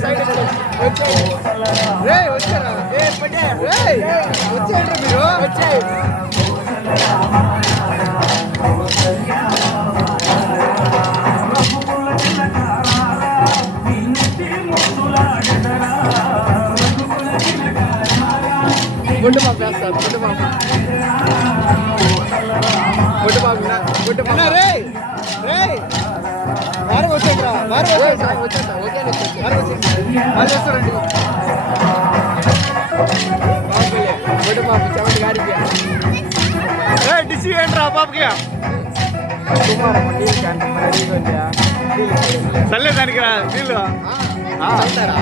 Side వచ్చారా వచ్చేయండి మీరు వచ్చాయి. గుడ్డు బాబు వేస్తారు గుడ్డు బాబు గుడ్డు బాబు గుడ్డు బాబు రే రే వారు వచ్చేట్రా వారు వచ్చేస్తా ఓకే వాళ్ళు వస్తారండి గుడ్డు బాబు చెమటి గారికి డిసి ఏంట్రా బాబుకి చల్లే దానికి రా నీళ్ళు చల్తారా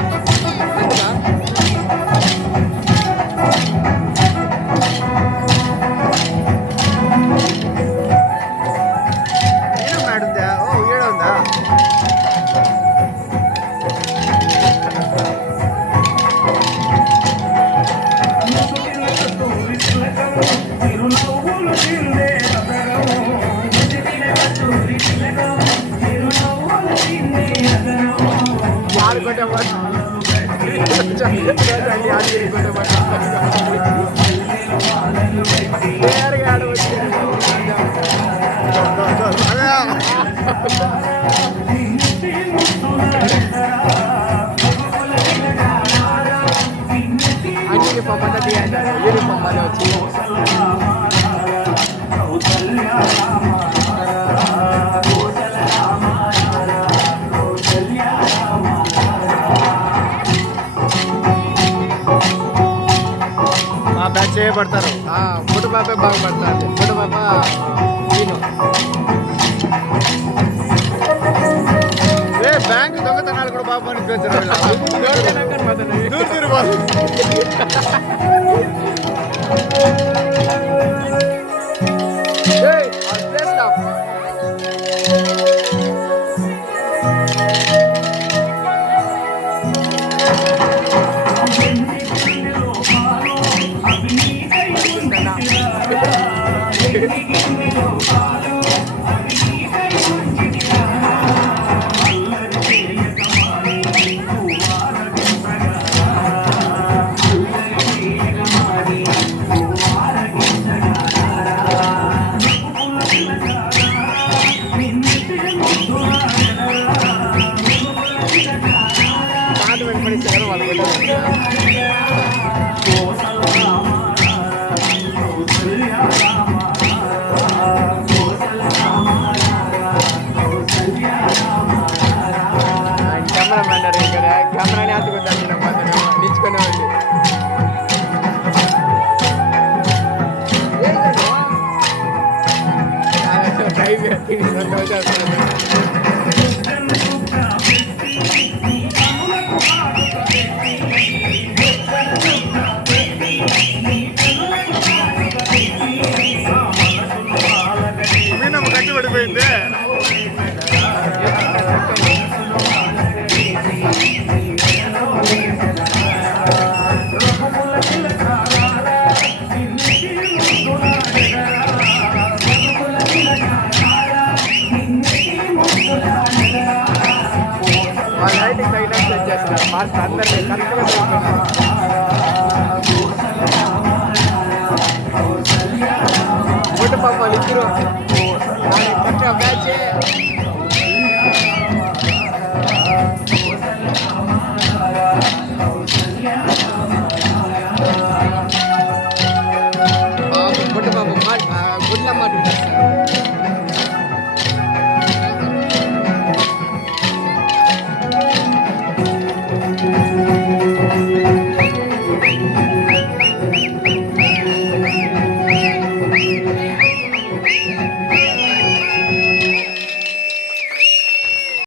బ్యాచ్ చేయబడతారు ఫోటో బాబే బాగుపడతారు ఫోటో బాబా బ్యాంక్ దొంగతనాలు కూడా బాబు అనిపించారు కెమెరాని ఆదుకుంటాను నిల్చుకునేవాళ్ళు మీనమ్మ కట్టుబడిపోయింది లైటింగ్ తగినట్టు వచ్చేస్తున్నారు మార్క్స్ అందరినీ కరెక్ట్గా ఫోటో పాపాలు ఇద్దరు కరెక్ట్గా బ్యాచ్ ఫోటో పాప గుడ్ల మాట